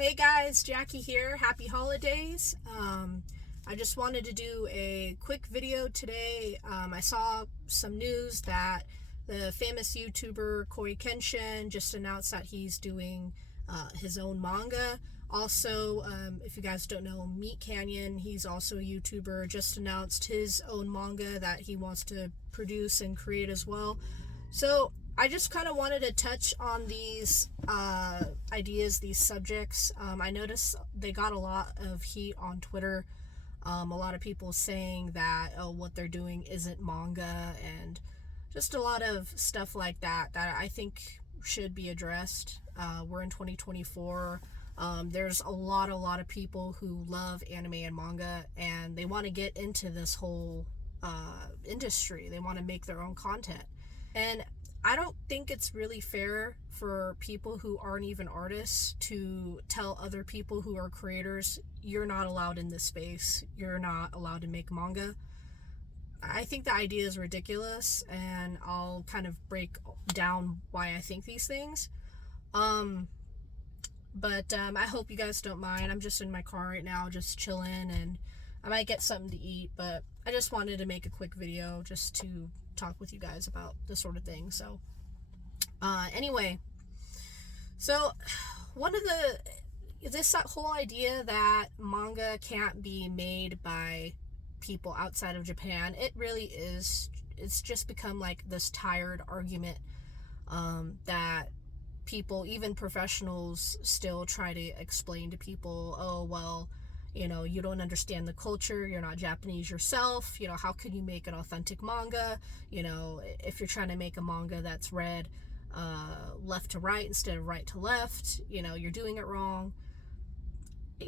Hey guys, Jackie here. Happy holidays. I just wanted to do a quick video today. I saw some news that the famous YouTuber Cory Kenshin just announced that he's doing his own manga. Also, if you guys don't know Meat Canyon, he's also a YouTuber, just announced his own manga that he wants to produce and create as well. So I just kind of wanted to touch on these ideas, these subjects. I noticed they got a lot of heat on Twitter. A lot of people saying that, what they're doing isn't manga, and just a lot of stuff like that I think should be addressed. We're in 2024. There's a lot of people who love anime and manga, and they want to get into this whole industry. They want to make their own content. And I don't think it's really fair for people who aren't even artists to tell other people who are creators, you're not allowed in this space, you're not allowed to make manga. I think the idea is ridiculous, and I'll kind of break down why I think these things. But I hope you guys don't mind. I'm just in my car right now, just chilling, and I might get something to eat, but I just wanted to make a quick video just to talk with you guys about this sort of thing. So anyway, so this whole idea that manga can't be made by people outside of Japan, it really is, it's just become like this tired argument that people, even professionals, still try to explain to people. Oh, well, you don't understand the culture, you're not Japanese yourself, how can you make an authentic manga? If you're trying to make a manga that's read left to right instead of right to left, you're doing it wrong.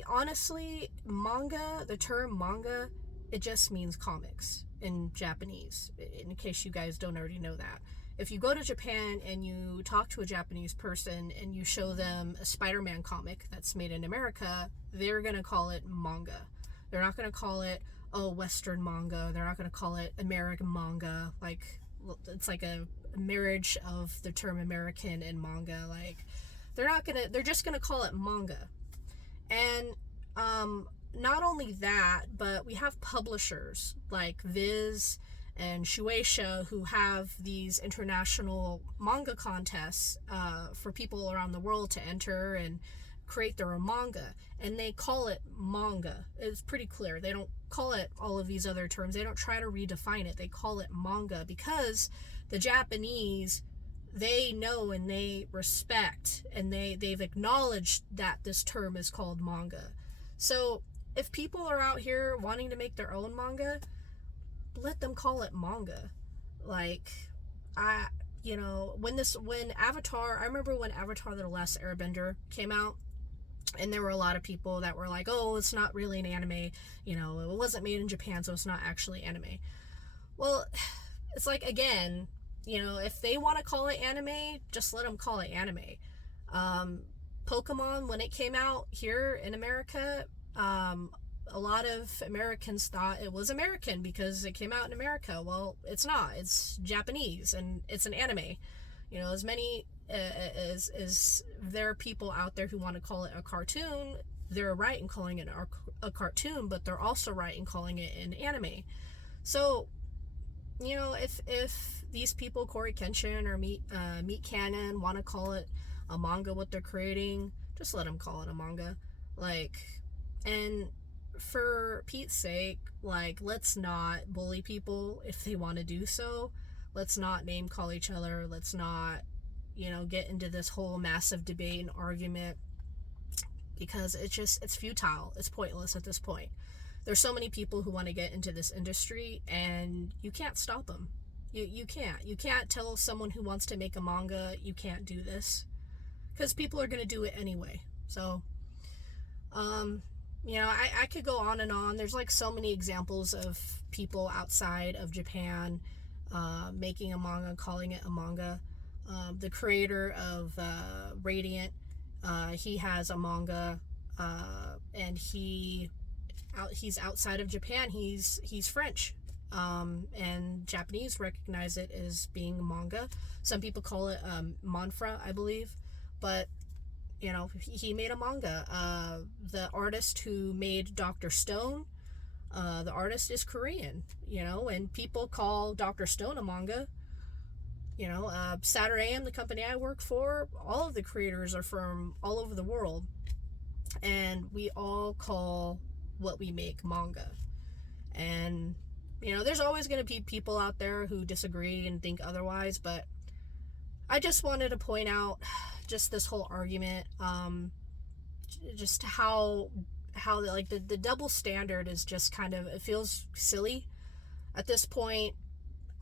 Honestly, manga, the term manga, it just means comics in Japanese, in case you guys don't already know that. If you go to Japan and you talk to a Japanese person and you show them a Spider-Man comic that's made in America, they're going to call it manga. They're not going to call it, Western manga. They're not going to call it American manga. Like, it's like a marriage of the term American and manga. Like, they're just going to call it manga. And not only that, but we have publishers like VIZ and Shueisha who have these international manga contests for people around the world to enter and create their own manga, and they call it manga. It's pretty clear. They don't call it all of these other terms. They don't try to redefine it. They call it manga because the Japanese, they know and they respect and they've acknowledged that this term is called manga. So if people are out here wanting to make their own manga, let them call it manga. Like, when Avatar, I remember when Avatar The Last Airbender came out, and there were a lot of people that were like, oh, it's not really an anime, it wasn't made in Japan, so it's not actually anime. Well, it's like, again, if they want to call it anime, just let them call it anime. Pokemon, when it came out here in America, a lot of Americans thought it was American because it came out in America. Well, it's not. It's Japanese, and it's an anime. As many as there are people out there who want to call it a cartoon, they're right in calling it a cartoon, but they're also right in calling it an anime. So, if these people, Cory Kenshin or Meat Canyon, want to call it a manga, what they're creating, just let them call it a manga. And for Pete's sake, let's not bully people if they want to do so. Let's not name call each other. Let's not, get into this whole massive debate and argument, because it's futile. It's pointless at this point. There's so many people who want to get into this industry, and you can't stop them. You can't tell someone who wants to make a manga, you can't do this, because people are going to do it anyway. So, I could go on and on. There's so many examples of people outside of Japan making a manga, calling it a manga. The creator of Radiant, he has a manga, and he's outside of Japan. He's French, and Japanese recognize it as being manga. Some people call it manhwa, I believe, but You know, he made a manga. The artist who made Dr. Stone, the artist is Korean, you know, and people call Dr. Stone a manga. You know, Saturday AM, the company I work for, all of the creators are from all over the world, and we all call what we make manga. And, you know, there's always going to be people out there who disagree and think otherwise, but I just wanted to point out just this whole argument, just how like the double standard is just kind of, it feels silly at this point.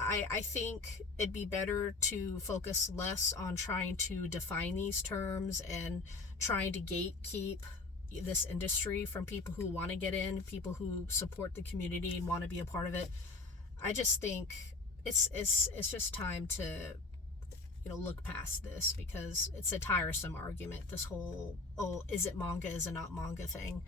I think it'd be better to focus less on trying to define these terms and trying to gatekeep this industry from people who want to get in, people who support the community and want to be a part of it. I just think it's just time to, you know, look past this, because it's a tiresome argument, this whole, oh, is it manga, is it not manga thing.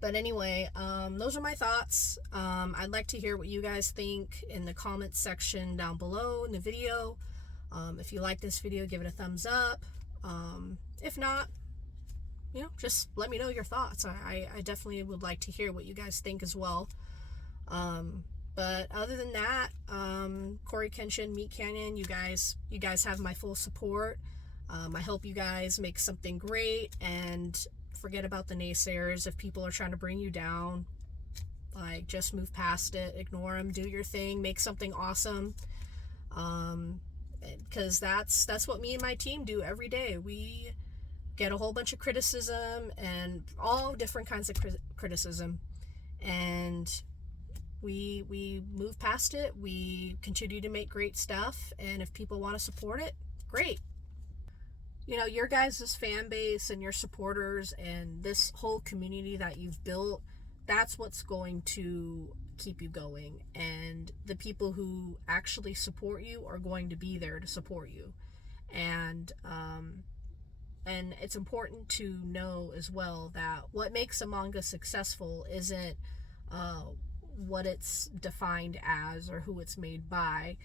But anyway, those are my thoughts. I'd like to hear what you guys think in the comments section down below in the video. If you like this video, give it a thumbs up. If not, you know, just let me know your thoughts. I definitely would like to hear what you guys think as well. But other than that, Cory Kenshin, Meat Canyon, you guys have my full support. I hope you guys make something great, and forget about the naysayers. If people are trying to bring you down, like, just move past it, ignore them, do your thing, make something awesome. Because that's what me and my team do every day. We get a whole bunch of criticism, and all different kinds of criticism, and we move past it. We continue to make great stuff, and if people want to support it, great. You know, your guys' fan base and your supporters and this whole community that you've built, that's what's going to keep you going. And the people who actually support you are going to be there to support you. And it's important to know as well that what makes a manga successful isn't what it's defined as or who it's made by.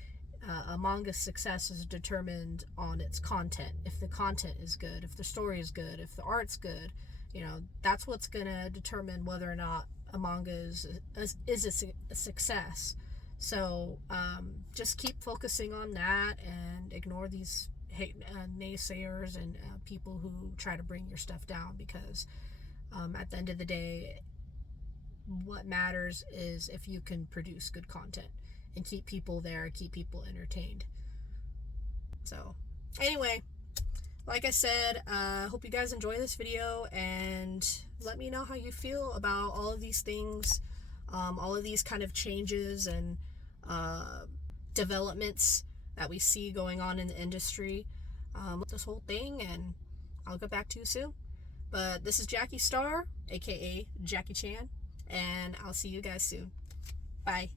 A manga's success is determined on its content. If the content is good, if the story is good, if the art's good, you know, that's what's gonna determine whether or not a manga is a success. So just keep focusing on that and ignore these naysayers and people who try to bring your stuff down, because at the end of the day, what matters is if you can produce good content and keep people there, keep people entertained. So anyway, like I said, hope you guys enjoy this video, and let me know how you feel about all of these things, all of these kind of changes and developments that we see going on in the industry, this whole thing, and I'll get back to you soon. But this is Jackie Star, aka Jackie Chan, and I'll see you guys soon. Bye.